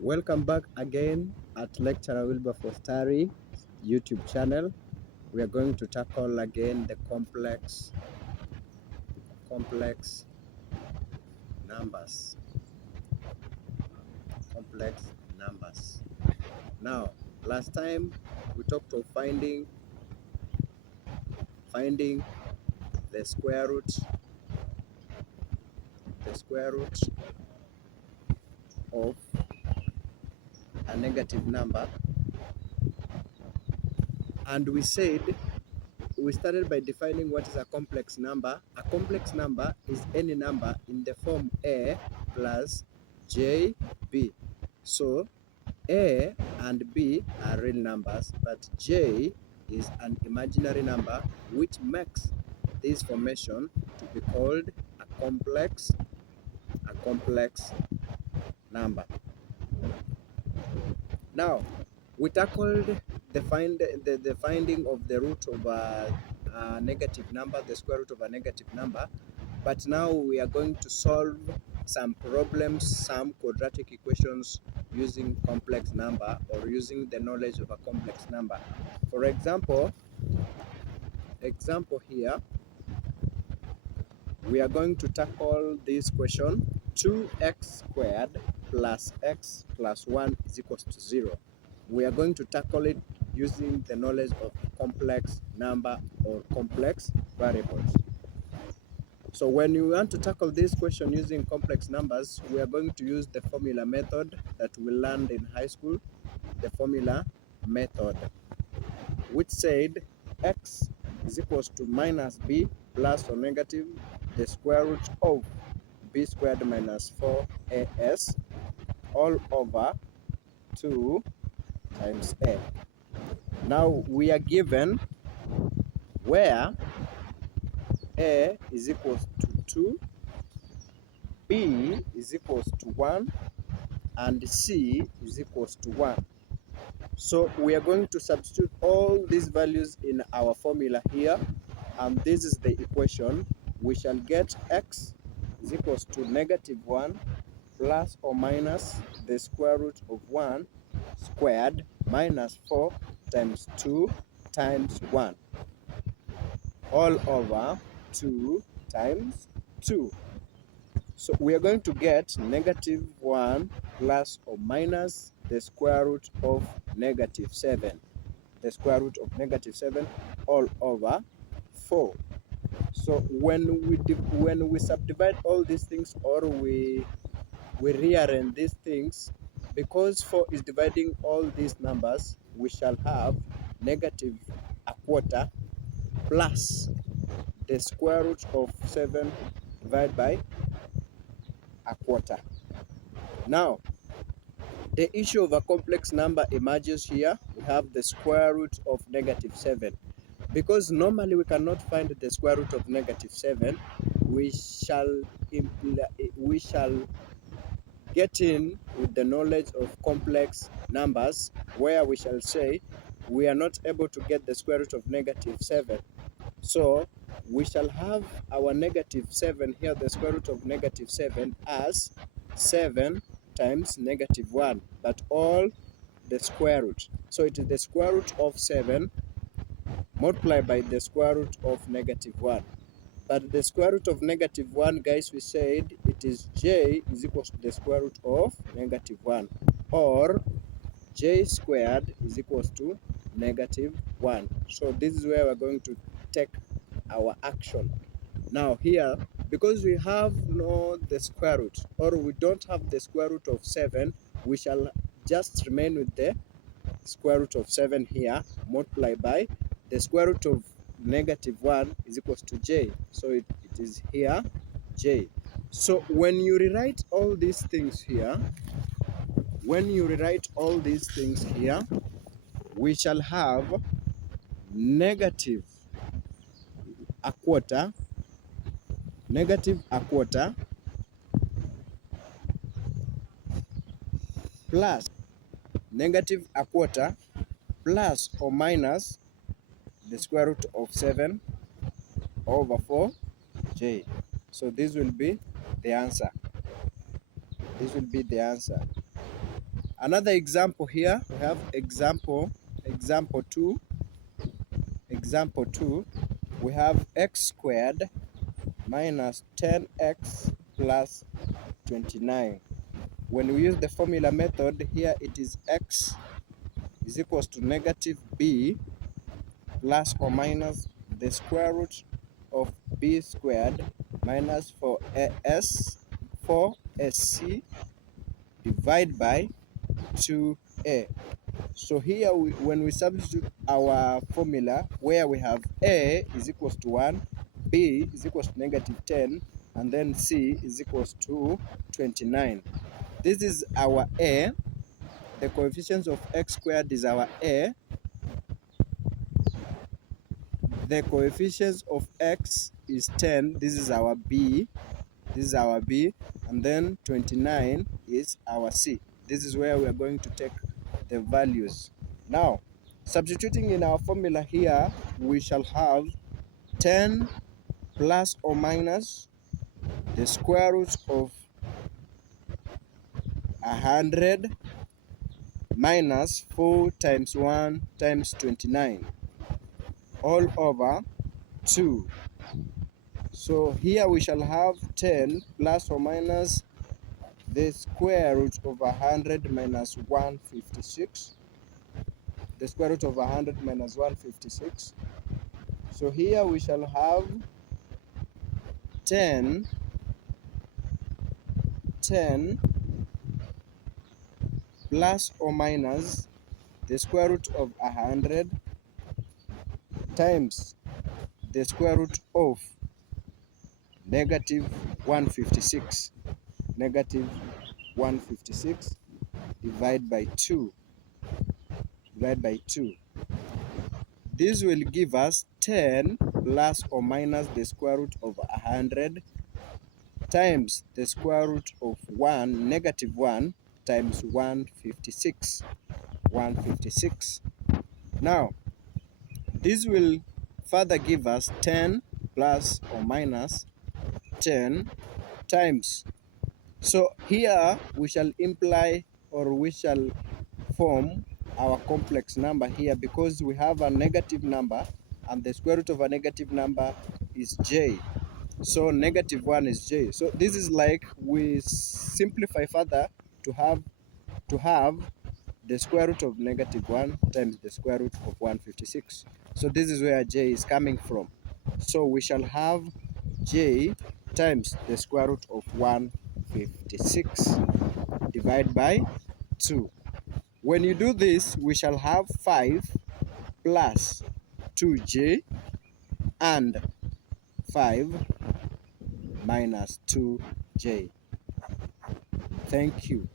Welcome back again at Lecturer Wilberforce Tari YouTube channel. We are going to tackle again the complex numbers. Complex numbers. Now, last time we talked of finding the square root of a negative number, and we started by defining what is a complex number. A complex number is any number in the form a plus jb. So a and b are real numbers, but j is an imaginary number, which makes this formation to be called a complex number. Now, we tackled the finding of the root of a negative number, the square root of a negative number, but now we are going to solve some problems, some quadratic equations using complex number or using the knowledge of a complex number. For example here, we are going to tackle this question: 2x squared plus x plus 1 is equals to 0. We are going to tackle it using the knowledge of complex number or complex variables. So when you want to tackle this question using complex numbers, we are going to use the formula method that we learned in high school, the formula method, which said x is equals to minus b plus or negative the square root of b squared minus 4as all over 2 times a. Now we are given where a is equals to 2, b is equals to 1, and c is equals to 1. So we are going to substitute all these values in our formula here, and this is the equation. We shall get x is equals to negative 1 plus or minus the square root of 1 squared minus 4 times 2 times 1 all over 2 times 2. So we are going to get negative 1 plus or minus the square root of negative 7. The square root of negative 7 all over 4. So when we subdivide all these things, or we rearrange these things, because 4 is dividing all these numbers, we shall have negative a quarter plus the square root of 7 divided by a quarter. Now, the issue of a complex number emerges here. We have the square root of negative 7. Because normally we cannot find the square root of negative 7, we shall get in with the knowledge of complex numbers, where we shall say we are not able to get the square root of negative 7. So we shall have our negative 7 here, the square root of negative 7, as 7 times negative 1, but all the square root. So it is the square root of 7 multiplied by the square root of negative 1. But the square root of negative 1, guys, we said it is j is equals to the square root of negative 1, or j squared is equals to negative 1. So this is where we're going to take our action. Now here, because we have the square root, or we don't have the square root of 7, we shall just remain with the square root of 7 here, multiplied by the square root of negative 1 is equals to j. So it is here j. So when you rewrite all these things here, we shall have negative a quarter plus negative a quarter plus or minus the square root of 7 over 4j. So this will be the answer. Another example here, we have example 2. Example 2, we have x squared minus 10x plus 29. When we use the formula method, here it is x is equals to negative b plus or minus the square root of b squared minus 4ac divided by 2a. So here when we substitute our formula, where we have a is equals to 1, b is equals to negative 10, and then c is equals to 29. This is our a. The coefficients of x squared is our a. The coefficients of x is 10. This is our b. This is our b. And then 29 is our c. This is where we are going to take the values. Now, substituting in our formula here, we shall have 10 plus or minus the square root of 100 minus 4 times 1 times 29 all over 2. So here we shall have 10 plus or minus the square root of 100 minus 156. The square root of 100 minus 156. So here we shall have 10 plus or minus the square root of 100 times the square root of negative 156. Negative 156 divided by 2. Divided by 2. This will give us 10 plus or minus the square root of 100 times the square root of 1, negative 1 times 156. 156. Now, this will further give us 10 plus or minus 10 times. So here we shall imply, or we shall form our complex number here, because we have a negative number and the square root of a negative number is j. So negative 1 is j. So this is like we simplify further to have the square root of negative 1 times the square root of 156. So this is where j is coming from. So we shall have j times the square root of 156 divided by 2. When you do this, we shall have 5 plus 2j and 5 minus 2j. Thank you.